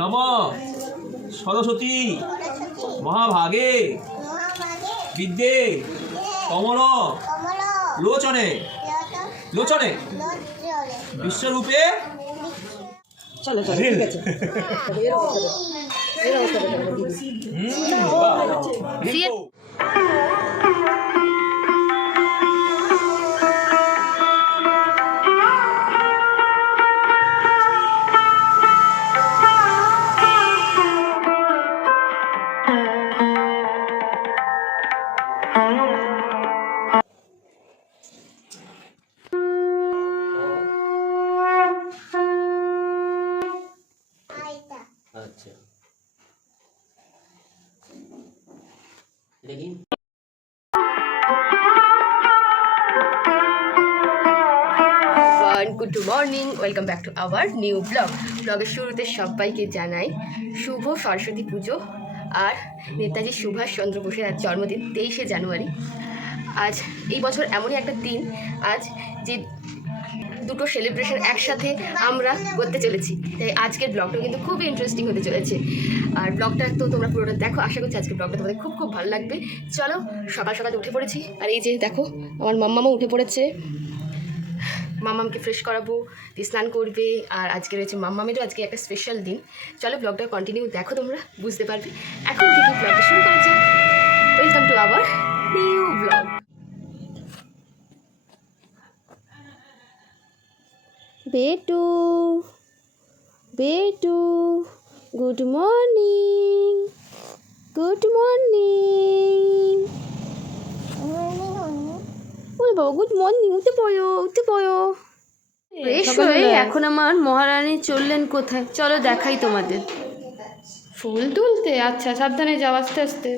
নমঃ সরস্বতী মহাভাগে বিদ্যে কমল লোচনে লোচনে বিশ্বরূপে। চলো চলো ঠিক আছে अच्छा लेकिन good morning, welcome back to our new blog. ব্লগের শুরুতে সবাইকে জানাই শুভ সরস্বতী পুজো আর নেতাজি সুভাষচন্দ্র বোসের আজ জন্মদিন 23শে জানুয়ারি। আজ এই বছর এমনই একটা দিন আজ যে দুটো সেলিব্রেশন একসাথে আমরা করতে চলেছি, তাই আজকের ব্লগটা কিন্তু খুবই ইন্টারেস্টিং হতে চলেছে। আর ব্লগটা তো তোমরা পুরোটা দেখো, আশা করছি আজকের ব্লগটা তোমাদের খুব খুব ভালো লাগবে। চলো, সকাল সকাল উঠে পড়েছি, আর এই যে দেখো আমার মাম্মামও উঠে পড়েছে। মাম্মামকে ফ্রেশ করাবো, দিয়ে স্নান করবে, আর আজকে রয়েছে মাম্মামেরও আজকে একটা স্পেশাল দিন। চলো ব্লগটা কন্টিনিউ দেখো, তোমরা বুঝতে পারবে। এখন থেকে ব্লগটা শুরু করা যাক। Welcome to our new blog. বেটু বেটু গুড মর্নিং, গুড মর্নিং। ওরে বাবা, গুড মর্নিং, উঠে পড়ো উঠে পড়ো। ফ্রেশ হয়ে এখন আমার মহারানী চললেন কোথায়, চলো দেখাই তোমাদের। ফুল তুলতে? আচ্ছা, সাবধানে যাও, আস্তে আস্তে।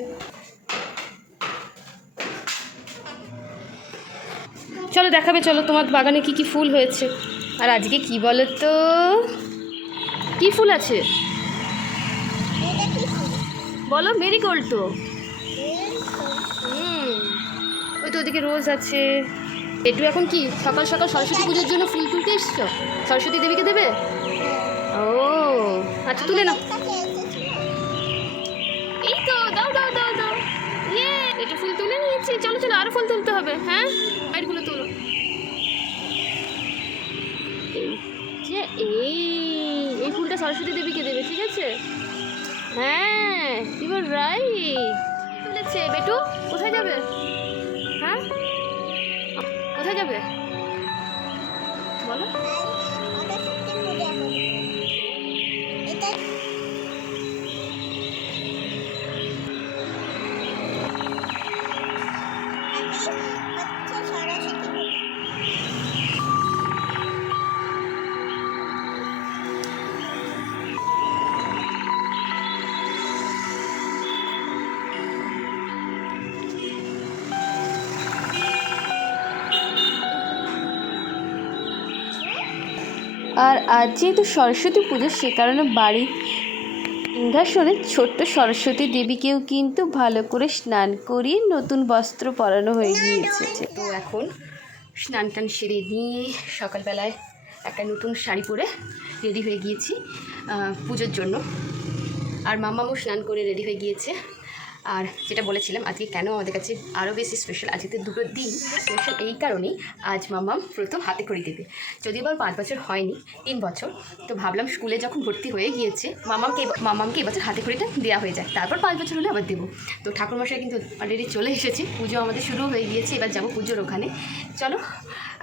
চলো দেখাবে, চলো তোমার বাগানে কি কি ফুল হয়েছে। আর আজকে কি বলো তো, কি ফুল আছে বলো? মেরিগোল্ড তো। ওই তো ওদিকে রোজ আছে। একটু এখন কি সকাল সকাল সরস্বতী পুজোর জন্য ফুল তুলতে এসছো? সরস্বতী দেবীকে দেবে? ও আচ্ছা, তুলে নাও। এই তো, দাও দাও দাও দাও। ইয়ে, একটু ফুল তুলে নিয়েছি। চলো চলো, আরো ফুল তুলতে হবে। হ্যাঁ, বাইরগুলো তোলো। যে এই ফুলটা সরস্বতী দেবীকে দেবে, ঠিক আছে? হ্যাঁ, ইউ আর রাইট। তুলেছে বেটু, কোথায় যাবে? হ্যাঁ, কোথায় যাবে বলো? আর আজ যেহেতু সরস্বতী পুজো, সে কারণে বাড়ির সিংহাসনে ছোট্ট সরস্বতী দেবীকেও কিন্তু ভালো করে স্নান করিয়ে নতুন বস্ত্র পরানো হয়ে গিয়েছে। তো এখন স্নান টান সেরে নিয়ে সকালবেলায় একটা নতুন শাড়ি পরে রেডি হয়ে গিয়েছি পুজোর জন্য। আর মাম্মামও স্নান করে রেডি হয়ে গিয়েছে। আর যেটা বলেছিলাম, আজকে কেন আমাদের কাছে আরও বেশি স্পেশাল, আজকে দুটো দিন স্পেশাল এই কারণেই, আজ মাম্মাম প্রথম হাতে খড়ি দেবে। যদিও বা 5 বছর হয়নি, 3 বছর। তো ভাবলাম স্কুলে যখন ভর্তি হয়ে গিয়েছে মাম্মামকে এবছর হাতে খড়িটা দেওয়া হয়ে যায়, তারপর 5 বছর হলে আবার দেবো। তো ঠাকুরমশাই কিন্তু অলরেডি চলে এসেছে, পুজো আমাদের শুরু হয়ে গিয়েছে, এবার যাবো পুজোর ওখানে। চলো,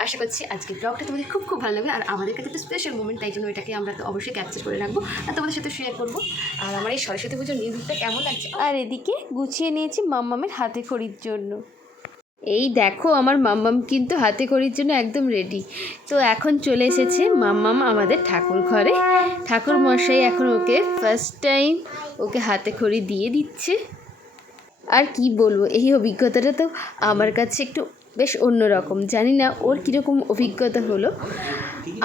আশা করছি আজকের ব্লগটা তোমাদের খুব খুব ভালো লাগবে। আর আমাদের কাছে তো স্পেশাল মোমেন্ট, তাই জন্য এটাকে আমরা তো অবশ্যই ক্যাপচার করে রাখবো আর তোমাদের সাথে শেয়ার করবো। আর আমার এই সরস্বতী পুজোর নির্ভরটা কেমন লাগছে। আর এদিকে গুছিয়ে নিয়েছি মাম্মামের হাতে খড়ির জন্য। এই দেখো, আমার মাম্মাম কিন্তু হাতে খড়ির জন্য একদম রেডি। তো এখন চলে এসেছে মাম্মাম আমাদের ঠাকুর ঘরে। ঠাকুর মশাই এখন ওকে ফার্স্ট টাইম ওকে হাতে খড়ি দিয়ে দিচ্ছে। আর কি বলবো, এই অভিজ্ঞতাটা তো আমার কাছে একটু বেশ অন্যরকম। জানি না ওর কীরকম অভিজ্ঞতা হলো।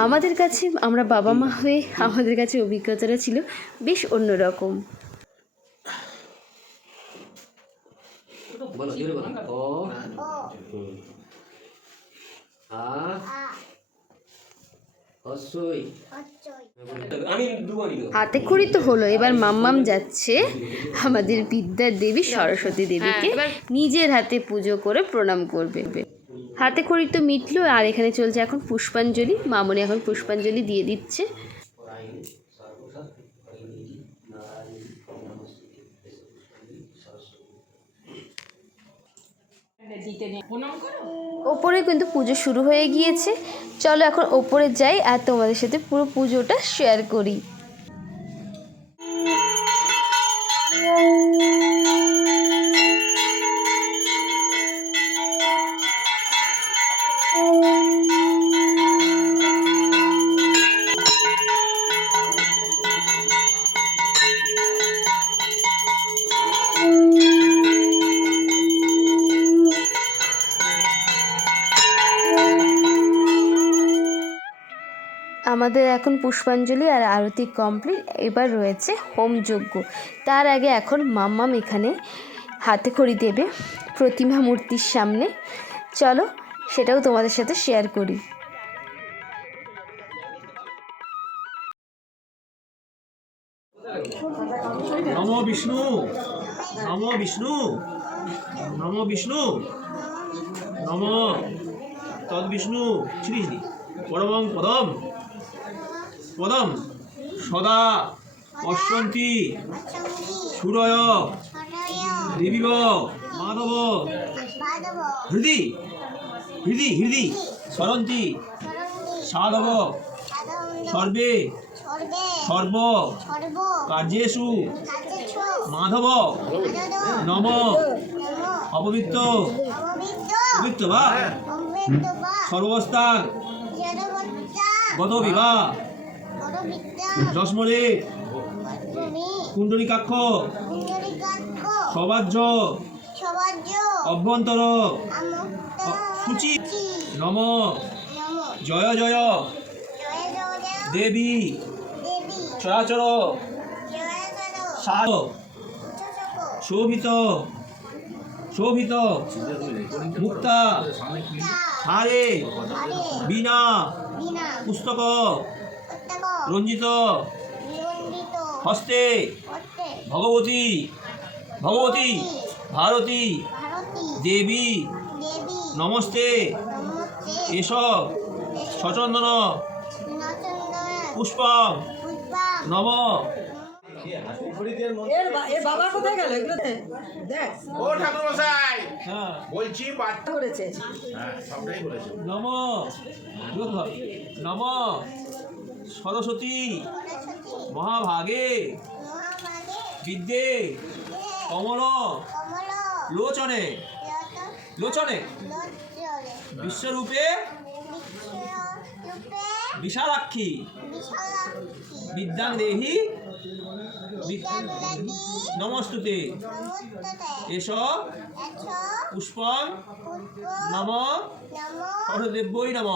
আমাদের কাছে, আমরা বাবা মা হয়ে আমাদের কাছে অভিজ্ঞতাটা ছিল বেশ অন্যরকম। बोलो जोरे बोलो ओ आ হস্যই আমি দুবারই দেবো। হাতে খড়ি তো হলো, এবার মাম্মাম যাচ্ছে আমাদের বিদ্যার দেবী সরস্বতী দেবীকে নিজের হাতে পুজো করে প্রণাম করবে। হাতে খড়ি তো মিটলো, আর এখানে চলছে এখন পুষ্পাঞ্জলি। মামনি এখন পুষ্পাঞ্জলি দিয়ে দিচ্ছে। ওপরে কিন্তু পুজো শুরু হয়ে গিয়েছে। চলো এখন ওপরে যাই আর তোমাদের সাথে পুরো পুজোটা শেয়ার করি। আমাদের এখন পুষ্পাঞ্জলি আর আরতি কমপ্লিট, এবার রয়েছে হোমযজ্ঞ। তার আগে এখন মাম্মাম এখানে হাতে খড়ি দেবে প্রতিমা মূর্তির সামনে। চলো সেটাও তোমাদের সাথে শেয়ার করি। নমো বিষ্ণু, নমো বিষ্ণু, নমো বিষ্ণু, নমো তদ বিষ্ণু শ্রী শ্রী পরমং পদম পদম সদা পশ্যন্তি সুরয় দেবীব মাধব হৃদি হৃদি হৃদি সরন্তি সাধব সর্বে সর্ব কার্যেষু মাধব নম অপবিত্র পবিত্র বা সর্বস্থান গত বিবাহ যশমলে কুণ্ডলিকাক্ষ সবাজ্য অভ্যন্তর সূচি নম জয় জয় দেবী চরাচর সাধ শোভিত শোভিত মুক্তা হারে বীণা পুস্তক রঞ্জিত হস্তে ভগবতী ভগবতী ভারতী দেবী নমস্তে এসব সচন্দন পুষ্পম নম। এর বাবা কোথায় গেল এগুলো দেখ ও ঠাকুর মশাই হ্যাঁ বলছি বাচ্চা করেছে। হ্যাঁ সবটাই বলেছে নম নম সরস্বতী মহাভাগে বিদ্যে কমল লোচনে লোচনে বিশ্বরূপে বিশালাক্ষী বিদ্যাং দেহি নমস্তুতে এস পুষ্পং নম সরস্বদেব্যই নম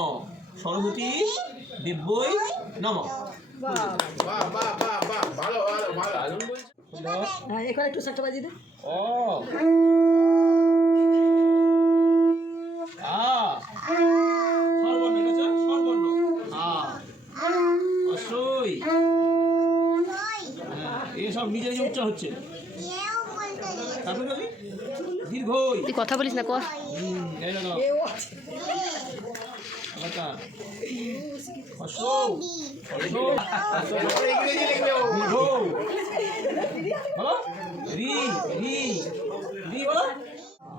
সরস্বতী দেব্যই নম। বাহ বাহ বাহ বাহ ভালো ভালো ভালো হ্যাঁ এখানে একটু সাতটা বাজিয়ে দে। ও সর্বর্ণ ঠিক আছে সর্বর্ণ অবশ্যই এসব নিজে নিজে উচ্চারণ হচ্ছে তারপরে বলি দীর্ঘই তুই কথা বলিস না কর। এই দেখো আচ্ছা ইংরেজি লিখবে ও বলো রি রি রি বলো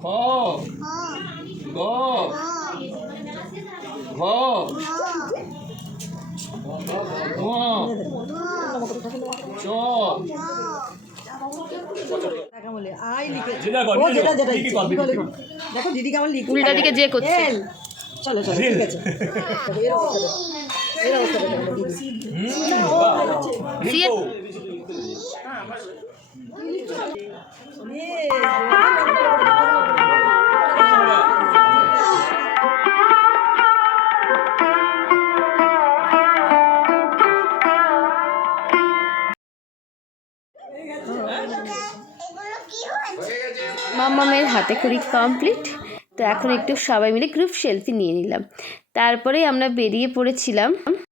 হ গ ঘ ঙ চ টাকা বলে আই লিখেছে। যেটা কর, ও যেটা যেটা কর, যেটা লিখি কর, লিখো, লিখো। দেখো দিদি কেমন লিখছে। উল্টা দিকে যে করছে। এল। চলো চলো ঠিক আছে। দেখো, এর অবস্থাটা এর অবস্থাটা দেখো দিদি। সিএ মাম্মামের হাতে খড়ি কমপ্লিট। তো এখন একটু সবাই মিলে গ্রুপ সেলফি নিয়ে নিলাম, তারপরে আমরা বেরিয়ে পড়েছিলাম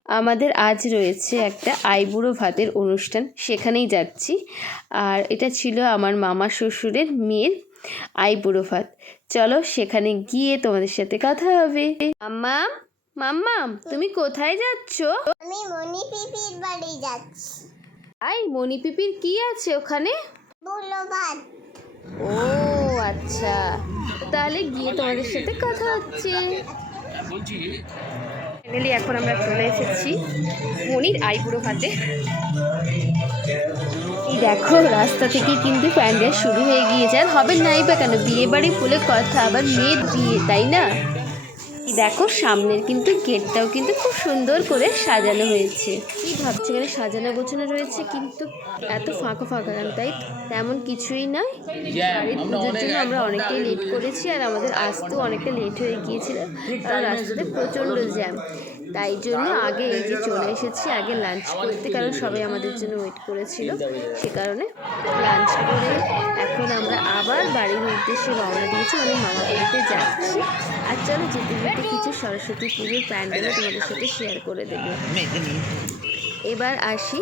আমাদের আজ রয়েছে একটা আইবুড়ো ভাতের অনুষ্ঠান, সেখানেই যাচ্ছি। আর এটা ছিল আমার মামা শ্বশুরের মেয়ের আইবুড়ো ভাত। চলো সেখানে গিয়ে তোমাদের সাথে কথা হবে। মাম্মাম, মাম্মাম, তুমি কোথায় যাচ্ছ? আমি মনি পিপির বাড়ি যাচ্ছি। আই মনি পিপির কি আছে ওখানে? বলো ভাত। ও আচ্ছা, তাহলে গিয়ে তোমাদের সাথে কথা হচ্ছে। বলছি ফাইনালি এখন আমরা চলে এসেছি মনির আইবুড়ো ভাতে। এই দেখো রাস্তা থেকে কিন্তু প্যান্ডেল শুরু হয়ে গিয়েছে। আর হবে নাই বা কেন, বিয়ে বাড়ি বলে কথা, আবার মেয়ের বিয়ে, তাই না? এই দেখো সামনের কিন্তু গেটটাও কিন্তু খুব সুন্দর করে সাজানো হয়েছে। কি ভাবছি এখানে সাজানো গোছানো রয়েছে, কিন্তু এত ফাঁকা ফাঁকা কেন? তাই তেমন কিছুই নয়। বাড়ির পুজোর জন্য আমরা অনেকটাই লেট করেছি, আর আমাদের আসতেও অনেকটা লেট হয়ে গিয়েছিল, কারণ রাস্তাতে প্রচণ্ড জ্যাম। তাই জন্য আগে এই যে চলে এসেছি আগে লাঞ্চ করতে, কারণ সবাই আমাদের জন্য ওয়েট করেছিল। সে কারণে লাঞ্চ করে এখন আমরা আবার বাড়ির উদ্দেশ্যে রওনা দিয়েছি, মানে মামা বাড়িতে যাচ্ছি। আর চলো যেতে যেতে কিছু সরস্বতী পুজোর প্যান্ডেলও তোমাদের সাথে শেয়ার করে দেবো। এবার আসি।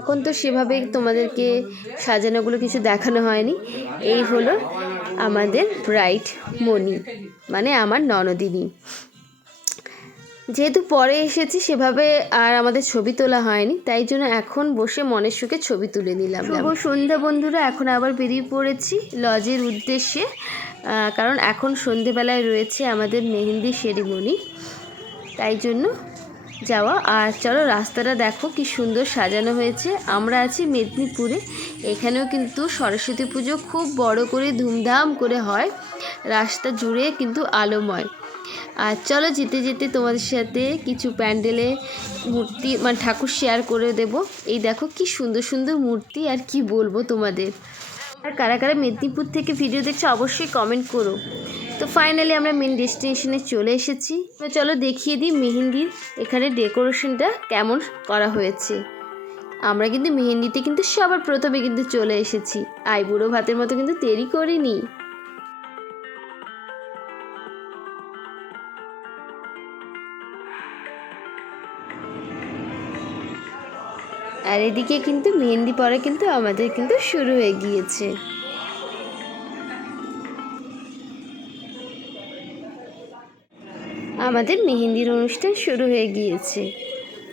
এখন তো সেভাবে তোমাদেরকে সাজানোগুলো কিছু দেখানো হয়নি। এই হলো আমাদের ব্রাইড মনি, মানে আমার ননদিনী। যেহেতু পরে এসেছি সেভাবে আর আমাদের ছবি তোলা হয়নি, তাই জন্য এখন বসে মনের সুখে ছবি তুলে নিলাম। শুভ সন্ধ্যা বন্ধুরা, এখন আবার বেরিয়ে পড়েছি লজের উদ্দেশ্যে, কারণ এখন সন্ধেবেলায় রয়েছে আমাদের মেহেন্দি সেরিমনি, তাই জন্য যাওয়া। আর চলো রাস্তাটা দেখো কি সুন্দর সাজানো হয়েছে। আমরা আছি মেদিনীপুরে, এখানেও কিন্তু সরস্বতী পুজো খুব বড় করে ধুমধাম করে হয়, রাস্তা জুড়ে কিন্তু আলোময়। আর চলো যেতে যেতে তোমাদের সাথে কিছু প্যান্ডেলে মূর্তি মানে ঠাকুর শেয়ার করে দেব। এই দেখো কি সুন্দর সুন্দর মূর্তি, আর কি বলবো তোমাদের। আর কারা কারা মেদিনীপুর থেকে ভিডিও দেখছো অবশ্যই কমেন্ট করো। তো ফাইনালি আমরা মেন ডেস্টিনেশনে চলে এসেছি। তো চলো দেখিয়ে দিই মেহেন্দির এখানে ডেকোরেশনটা কেমন করা হয়েছে। আমরা কিন্তু মেহেন্দিতে কিন্তু সবার প্রথমে কিন্তু চলে এসেছি, আইবুড়ো ভাতের মতো কিন্তু দেরি করিনি। আর এদিকে কিন্তু মেহেন্দি পরা কিন্তু আমাদের কিন্তু শুরু হয়ে গিয়েছে। আমাদের মেহেন্দির অনুষ্ঠান শুরু হয়ে গিয়েছে।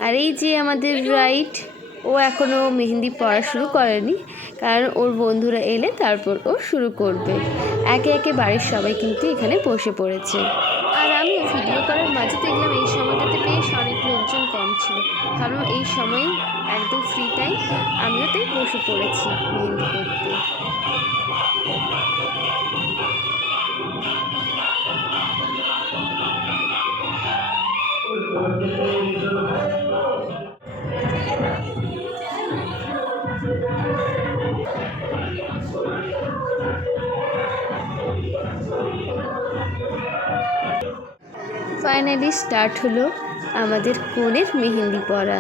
আর এই যে আমাদের ব্রাইড, ও এখনও মেহেন্দি পড়া শুরু করেনি, কারণ ওর বন্ধুরা এলে তারপর ও শুরু করবে। একে একে বাড়ির সবাই কিন্তু এখানে বসে পড়েছে। আর আমি ভিডিও করার মাঝে দেখলাম এই সময়টাতে বেশ অনেক লোকজন কম ছিল, কারণ এই সময় একদম ফ্রি টাইম, আমিও তাই বসে পড়েছি মেহেন্দি করতে। ফাইনালি স্টার্ট হলো আমাদের কনের মেহেন্দি পরা।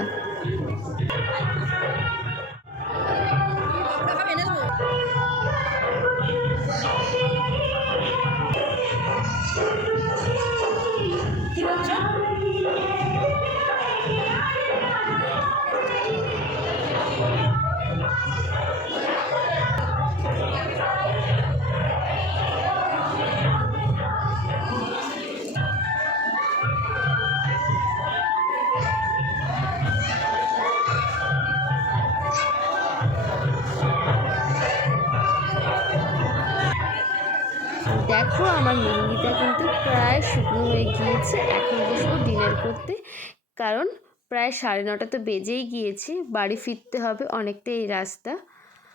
দেখো আমার মেহেন্দিটা কিন্তু প্রায় শুকনো হয়ে গিয়েছে। এখন বসবো ডিনার করতে, কারণ প্রায় 9:30 তো বেজেই গিয়েছে, বাড়ি ফিরতে হবে, অনেকটাই এই রাস্তা।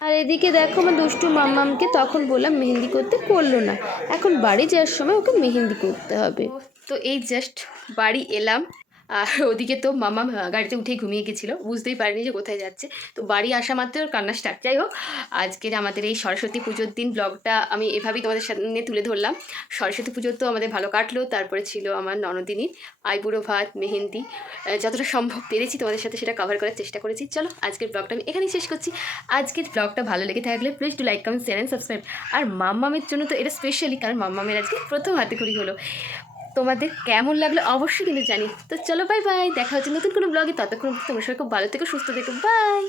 আর এদিকে দেখো আমার দুষ্টু মাম্মামকে তখন বললাম মেহেন্দি করতে, করলো না। এখন বাড়ি যাওয়ার সময় ওকে মেহেন্দি করতে হবে। তো এই জাস্ট বাড়ি এলাম, আর ওদিকে তো মামা গাড়িতে উঠেই ঘুমিয়ে গেছিলো, বুঝতেই পারিনি যে কোথায় যাচ্ছে। তো বাড়ি আসা মাত্র ওর কান্না স্টার্ট। যাই হোক, আজকের আমাদের এই সরস্বতী পুজোর দিন ব্লগটা আমি এভাবেই তোমাদের সামনে তুলে ধরলাম। সরস্বতী পুজো তো আমাদের ভালো কাটলো। তারপরে ছিল আমার ননদিনীর আইবুড়ো ভাত, মেহেন্দি, যতটা সম্ভব পেরেছি তোমাদের সাথে সেটা কভার করার চেষ্টা করেছি। চলো আজকের ব্লগটা আমি এখানেই শেষ করছি। আজকের ব্লগটা ভালো লেগে থাকলে please do like, comment, share and subscribe. আর মাম্মামের জন্য তো এটা স্পেশালি, কারণ মাম্মামের আজকে প্রথম হাতে খড়ি হলো। তোমাদের কেমন লাগলো অবশ্যই কিন্তু জানি। তো চলো বাই বাই, দেখা হচ্ছে নতুন কোনো ব্লগে। ততক্ষণ তোমরা সবাই খুব ভালো থেকো, সুস্থ থেকো, বাই।